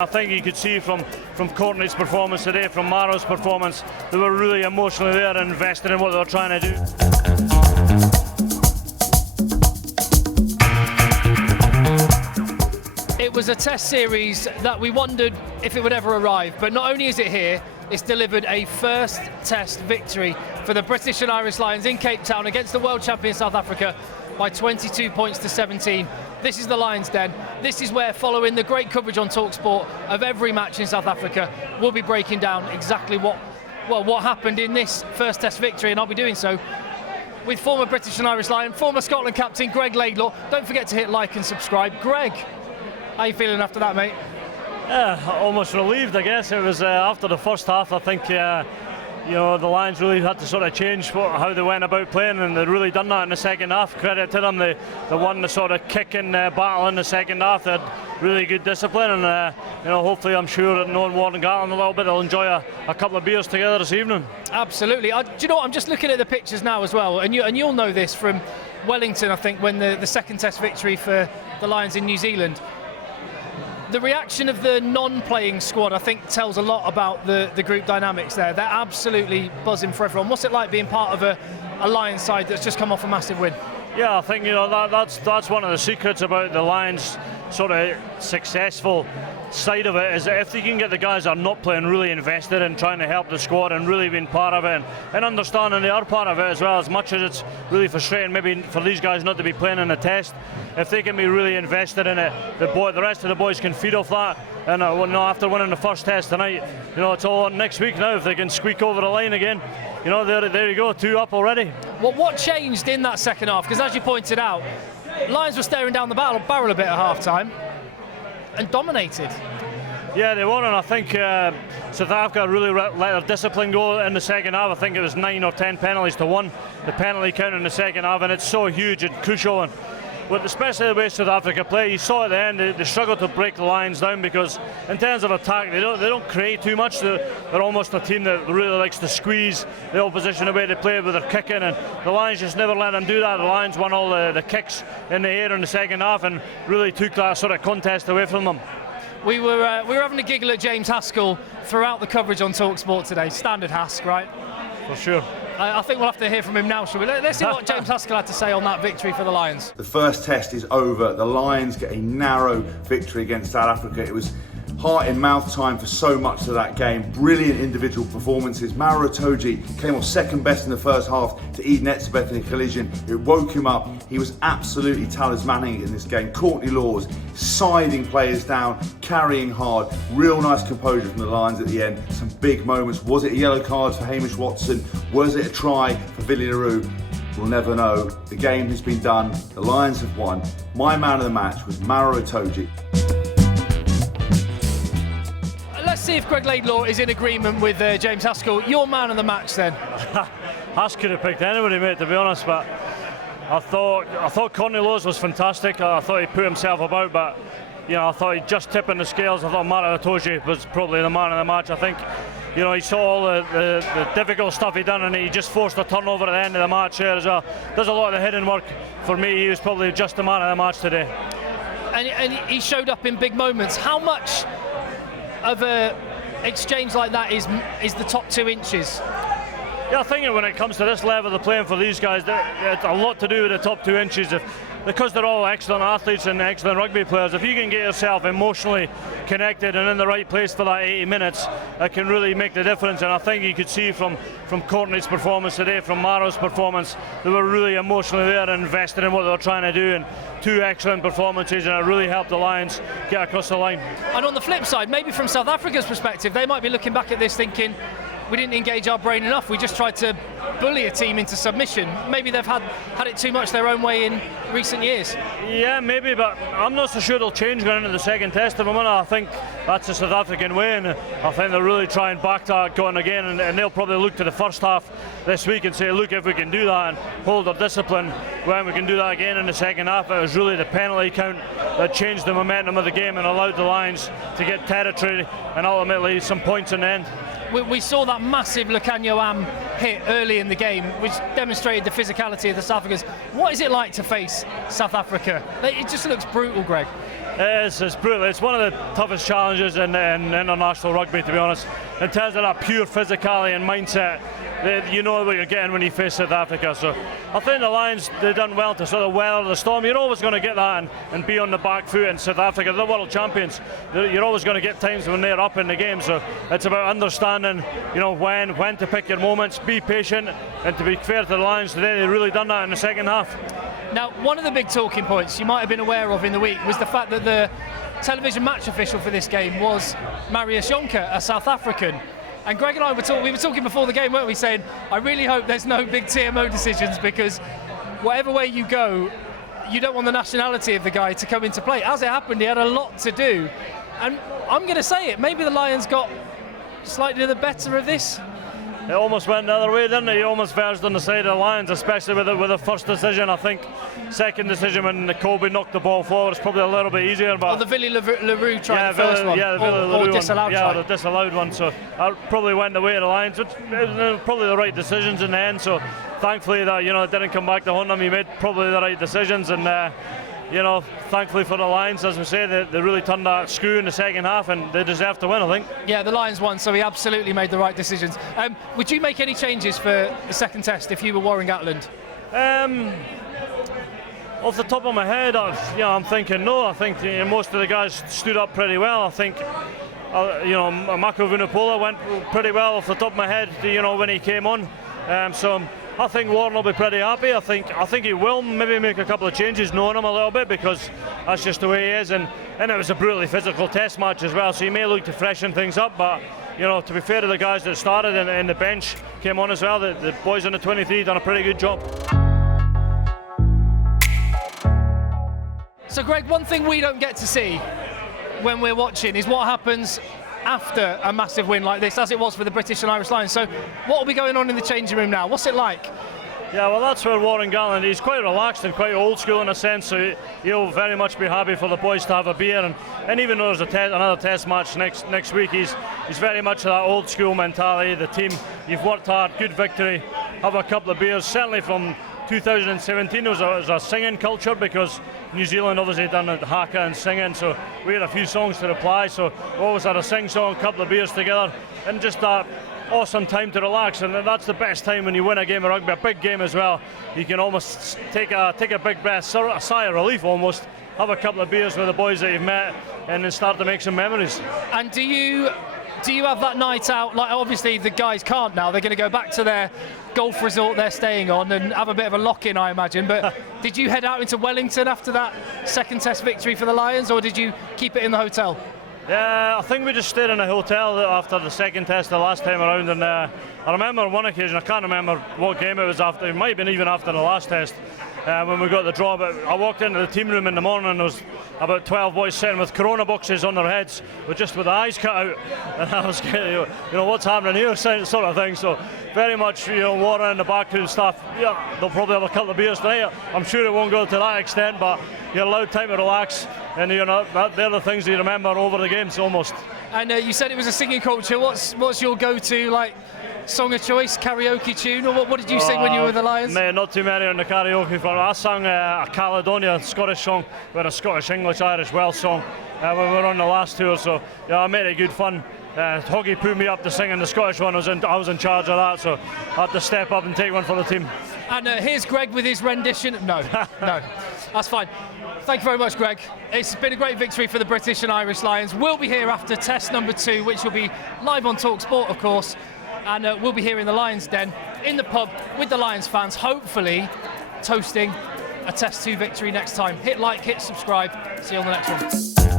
I think you could see from Courtney's performance today, from Maro's performance, they were really emotionally there and invested in what they were trying to do. It was a test series that we wondered if it would ever arrive, but not only is it here, it's delivered a first test victory for the British and Irish Lions in Cape Town against the world champion South Africa by 22 points to 17. This is the Lions Den. This is where, following the great coverage on talkSPORT of every match in South Africa, we'll be breaking down exactly what happened in this first test victory, and I'll be doing so with former British and Irish Lion, former Scotland captain Greig Laidlaw. Don't forget to hit like and subscribe. Greg, how you feeling after that, mate? Yeah, almost relieved, I guess. It was after the first half, I think the Lions really had to sort of change how they went about playing, and they'd really done that in the second half. Credit to them, they won the sort of kicking battle in the second half. They had really good discipline, and hopefully, I'm sure that knowing Warren Gatland a little bit, they'll enjoy a couple of beers together this evening. Absolutely. Do you know what? I'm just looking at the pictures now as well, and you'll know this from Wellington, I think, when the second test victory for the Lions in New Zealand. The reaction of the non-playing squad, I think, tells a lot about the group dynamics there. They're absolutely buzzing for everyone. What's it like being part of a Lions side that's just come off a massive win? Yeah, I think that's one of the secrets about the Lions' sort of successful side of it, is that if they can get the guys that are not playing really invested in trying to help the squad and really being part of it and understanding they are part of it as well, as much as it's really frustrating maybe for these guys not to be playing in a test, if they can be really invested in it, the rest of the boys can feed off that. And after winning the first test tonight, it's all on next week now. If they can squeak over the line again, there you go, 2 up already. What changed in that second half? Because as you pointed out, Lions were staring down the barrel a bit at half-time and dominated. Yeah, they were, and I think South Africa really let their discipline go in the second half. I think it was 9 or 10 penalties to 1, the penalty count in the second half, and it's so huge and crucial. And especially the way South Africa play, you saw at the end they struggled to break the Lions down, because in terms of attack they don't create too much. They're almost a team that really likes to squeeze the opposition the way they play with their kicking, and the Lions just never let them do that. The Lions won all the kicks in the air in the second half and really took that sort of contest away from them. We were having a giggle at James Haskell throughout the coverage on talkSPORT today. Standard Hask, right? For sure. I think we'll have to hear from him now, shall we? Let's see what James Haskell had to say on that victory for the Lions. The first test is over. The Lions get a narrow victory against South Africa. It was heart in mouth time for so much of that game. Brilliant individual performances. Maro Itoje came off second best in the first half to Eden Etzebeth in a collision. It woke him up. He was absolutely talismanic in this game. Courtney Laws siding players down, carrying hard. Real nice composure from the Lions at the end. Some big moments. Was it a yellow card for Hamish Watson? Was it a try for Billy LaRue? We'll never know. The game has been done. The Lions have won. My man of the match was Maro Itoje. Let's see if Greig Laidlaw is in agreement with James Haskell. Your man of the match, then. Hask could have picked anybody, mate, to be honest, but I thought Courtney Laws was fantastic. I thought he put himself about, but I thought he just tipping the scales. I thought Maro Itoje was probably the man of the match. I think he saw all the difficult stuff he done, and he just forced a turnover at the end of the match here as well. Does a lot of the hidden work. For me, he was probably just the man of the match today. And he showed up in big moments. How much of a exchange like that is the top 2 inches? Yeah, I think when it comes to this level of playing for these guys, it's a lot to do with the top 2 inches. Because they're all excellent athletes and excellent rugby players, if you can get yourself emotionally connected and in the right place for that 80 minutes, it can really make the difference. And I think you could see from Courtney's performance today, from Maro's performance, they were really emotionally there and invested in what they were trying to do, and 2 excellent performances, and it really helped the Lions get across the line. And on the flip side, maybe from South Africa's perspective, they might be looking back at this thinking, we didn't engage our brain enough. We just tried to bully a team into submission. Maybe they've had it too much their own way in recent years. Yeah, maybe, but I'm not so sure they'll change going into the second test. I think that's the South African way, and I think they'll really try and back that going again, and they'll probably look to the first half this week and say, look, if we can do that and hold our discipline, when we can do that again in the second half. It was really the penalty count that changed the momentum of the game and allowed the Lions to get territory and ultimately some points in the end. We saw that massive Lekanyo Am hit early in the game, which demonstrated the physicality of the South Africans. What is it like to face South Africa? It just looks brutal, Greg. It's brutal. It's one of the toughest challenges in international rugby, to be honest. In terms of that pure physicality and mindset, you know what you're getting when you face South Africa. So I think the Lions, they've done well to sort of weather the storm. You're always going to get that and be on the back foot in South Africa. They're world champions. You're always going to get times when they're up in the game. So it's about understanding, when to pick your moments, be patient, and to be fair to the Lions today, they've really done that in the second half. Now, one of the big talking points you might have been aware of in the week was the fact that the television match official for this game was Marius Jonker, a South African. And Greg and I were talking before the game, weren't we, saying, I really hope there's no big TMO decisions, because whatever way you go, you don't want the nationality of the guy to come into play. As it happened, he had a lot to do. And I'm going to say it, maybe the Lions got slightly the better of this. It almost went the other way, didn't it? He almost verged on the side of the Lions, especially with the first decision. I think second decision when Colby knocked the ball forward is probably a little bit easier. But the Villy LaRue tried the first one, or disallowed one. try. The disallowed one. So that probably went the way of the Lions, which was probably the right decisions in the end. So thankfully that it didn't come back to haunt them. He made probably the right decisions, and thankfully for the Lions, as we say, they really turned that screw in the second half, and they deserve to win, I think. Yeah, the Lions won, so he absolutely made the right decisions. Would you make any changes for the second test if you were Warren Gatland? Off the top of my head, I'm thinking no. I think most of the guys stood up pretty well. I think Mako Vunipola went pretty well off the top of my head, when he came on. So I think Warren will be pretty happy. I think he will maybe make a couple of changes, knowing him a little bit, because that's just the way he is. And it was a brutally physical test match as well, so he may look to freshen things up. But to be fair to the guys that started and the bench came on as well, the boys on the 23 done a pretty good job. So Greg, one thing we don't get to see when we're watching is what happens after a massive win like this, as it was for the British and Irish Lions. So what will be going on in the changing room now? What's it like? Yeah, well, that's where Warren Gatland, he's quite relaxed and quite old school in a sense, so he'll very much be happy for the boys to have a beer, and even though there's another test match next week, he's very much that old school mentality. The team, you've worked hard, good victory, have a couple of beers. Certainly from 2017 there was a singing culture, because New Zealand obviously done the haka and singing, so we had a few songs to reply, so we always had a sing song, a couple of beers together, and just that awesome time to relax. And that's the best time when you win a game of rugby, a big game as well. You can almost take a big breath, a sigh of relief almost, have a couple of beers with the boys that you've met, and then start to make some memories. And do you have that night out? Like, obviously the guys can't now, they're going to go back to their golf resort they're staying on and have a bit of a lock-in, I imagine, but did you head out into Wellington after that second test victory for the Lions, or did you keep it in the hotel? Yeah, I think we just stayed in a hotel after the second test the last time around, and I remember on one occasion, I can't remember what game it was after, it might have been even after the last test, when we got the draw, but I walked into the team room in the morning and there was about 12 boys sitting with corona boxes on their heads, with the eyes cut out, and I was getting, what's happening here, sort of thing. So very much, Warren and the backroom staff, they'll probably have a couple of beers tonight. I'm sure it won't go to that extent, but you're allowed time to relax, and they're the things you remember over the games almost. And you said it was a singing culture. What's your go-to song of choice, karaoke tune, or what did you sing when you were with the Lions? Mate, not too many on the karaoke front. I sang a Caledonia Scottish song, with a Scottish, English, Irish Welsh song when we were on the last tour. So I made it good fun. Hoggy put me up to singing the Scottish one. I was in charge of that, so I had to step up and take one for the team. And here's Greg with his rendition. No, that's fine. Thank you very much, Greg. It's been a great victory for the British and Irish Lions. We'll be here after test number 2, which will be live on talkSPORT, of course. And we'll be here in the Lions Den, in the pub, with the Lions fans, hopefully toasting a test 2 victory next time. Hit like, hit subscribe. See you on the next one.